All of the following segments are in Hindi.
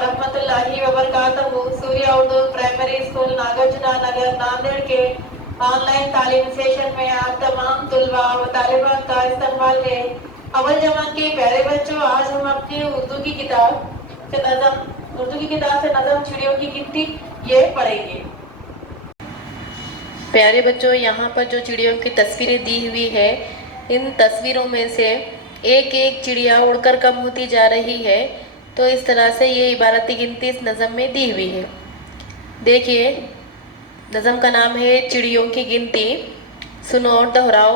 वरहमतुल्लाहि वबरकातुहू। सूर्या उर्दू प्राइमरी स्कूल नागार्जुना नगर नांदेड़ के ऑनलाइन तालीम सेशन में आप तमाम तुलबा व तालिबात का इस्तकबाल है। अव्वल जमात के प्यारे बच्चों, आज हम अपनी उर्दू की किताब से नज़म चिड़ियों की गिनती ये पढ़ेंगे। प्यारे बच्चों, यहाँ पर जो चिड़ियों की तस्वीरें दी हुई है, इन तस्वीरों में से एक एक चिड़िया उड़कर कम होती जा रही है। तो इस तरह से ये इबारती गिनती इस नज़म में दी हुई है। देखिए, नज़म का नाम है चिड़ियों की गिनती। सुनो और दोहराओ।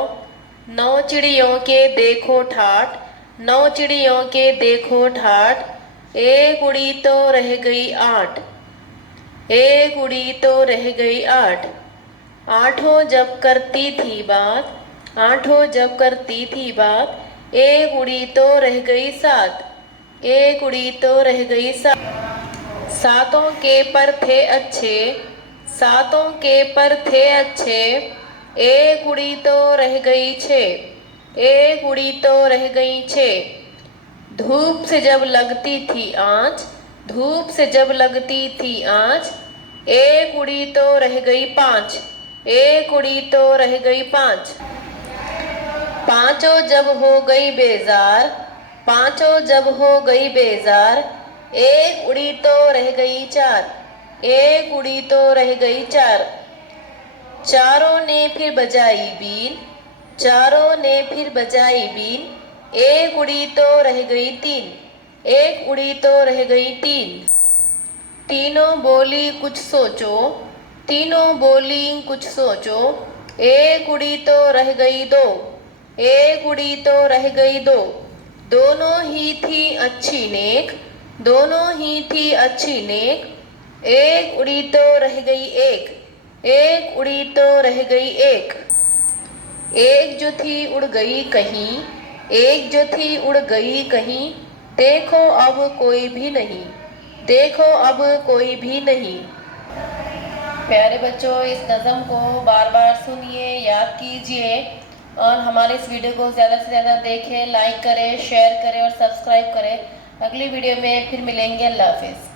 9 चिड़ियों के देखो ठाठ, 9 चिड़ियों के देखो ठाठ, एक उड़ी तो रह गई 8, एक उड़ी तो रह गई 8। आठों जब करती थी बात, आठों जब करती थी बात, एक उड़ी तो रह गई 7, एक उड़ी तो रह गई 7। सातों के पर थे अच्छे, सातों के पर थे अच्छे, एक उड़ी तो रह गई 6, एक उड़ी तो रह गई 6। धूप से जब लगती थी आँच, धूप से जब लगती थी आँच, एक उड़ी तो रह गई 5, एक उड़ी तो रह गई 5। पांचों जब हो गई बेजार, पांचों जब हो गई बेजार, एक उड़ी तो रह गई 4, एक उड़ी तो रह गई 4। चारों ने फिर बजाई बीन, चारों ने फिर बजाई बीन, एक उड़ी तो रह गई 3, एक उड़ी तो रह गई 3। तीनों बोली कुछ सोचो, तीनों बोली कुछ सोचो, एक उड़ी तो रह गई 2, एक उड़ी तो रह गई 2। दोनों ही थी अच्छी नेक, दोनों ही थी अच्छी नेक, एक उड़ी तो रह गई 1, एक उड़ी तो रह गई 1। एक जो थी उड़ गई कहीं, एक जो थी उड़ गई कहीं, देखो अब कोई भी नहीं, देखो अब कोई भी नहीं। प्यारे बच्चों, इस नज़म को बार बार सुनिए, याद कीजिए और हमारे इस वीडियो को ज़्यादा से ज़्यादा देखें, लाइक करें, शेयर करें और सब्सक्राइब करें। अगली वीडियो में फिर मिलेंगे। अल्लाह हाफिज़।